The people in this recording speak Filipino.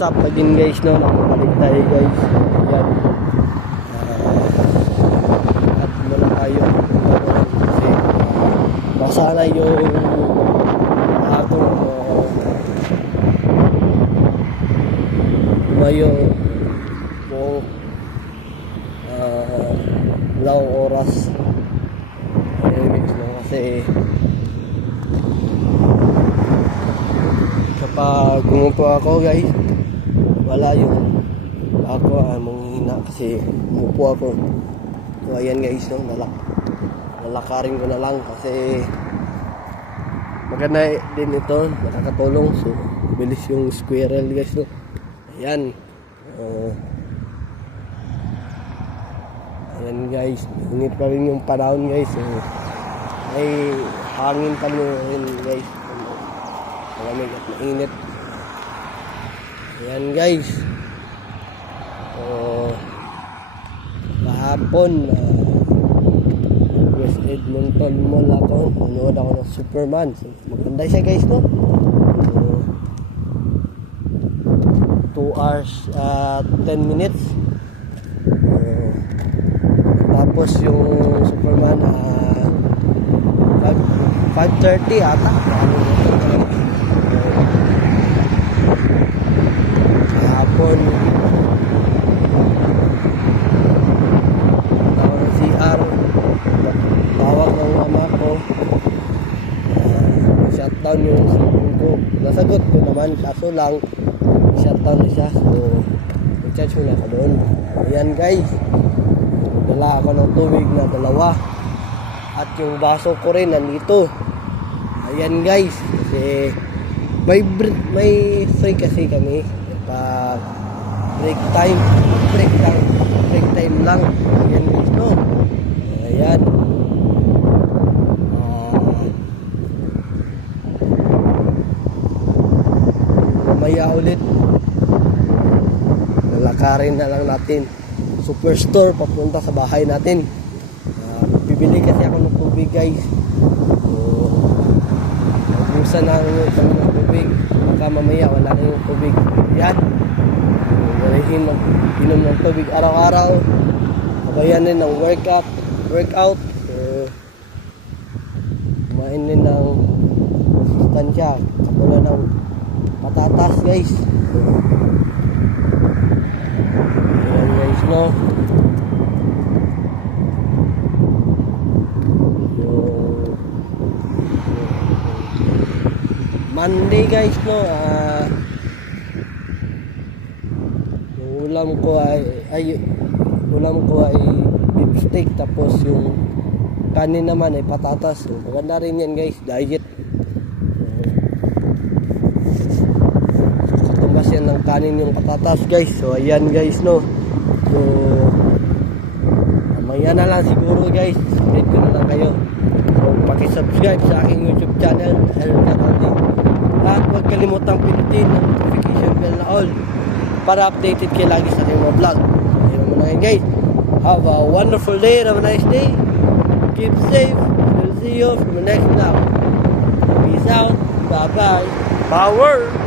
What's up again guys, no? Nakabalik tayo guys. Ayan. At muna tayo. Kasi masana yung atong tumayo po ilang oras. Ayan guys, no? Kasi kapag gumupo ako guys, wala yung ako manghihina kasi umupo ako. So ayan guys, no, lalakarin ko na lang kasi maganda din ito, nakakatulong. So bilis yung squirrel guys, no. Ayan. Ayan guys, init pa rin yung panahon guys. So, may hangin pa rin guys, malamig at mainit. Ayan guys. So kahapon West Edmonton Mall ako, nanood ako ng Superman. So, maganda siya guys, no. So 2 hours 10 minutes. Tapos yung Superman 5:30 ata. Kahapon tawag ng CR, tawag ng mama ko, shutdown yung cellphone ko. Nasagot ko naman, kaso lang shutdown na siya. So i-charge muna ako doon. Ayan guys, dala ako ng tubig na 2 at yung baso ko rin nandito. Ayan guys, kasi may soy kasi kami pag break time lang. Ayan guys, no. Ayan. Mamaya ulit lalakarin na lang natin Superstore papunta sa bahay natin. Bibili kasi ako ng tubig guys. Ubusan na kami ng tubig, baka mamaya wala na yung tubig. Yan, galihin mag-inom ng tubig araw-araw, kabayan din ng workout, kumain din ng sustansya katulad ng patatas guys. Yan guys, no. Monday guys, no. Yung ulam ko ay beef steak, tapos yung kanin naman ay patatas. So, maganda rin yan guys, diet. Tumbas yan ng kanin yung patatas guys. So ayan guys, no. So mamaya na lang siguro guys, update ko na lang kayo. So paki-subscribe sa aking YouTube channel, at huwag kalimutang pinutin ang notification bell na all para updated kayo lagi sa aking mga vlog. Ayun mo na ngayon guys. Have a wonderful day, have a nice day. Keep safe. We'll see you from the next vlog. Peace out. Bye bye. Power.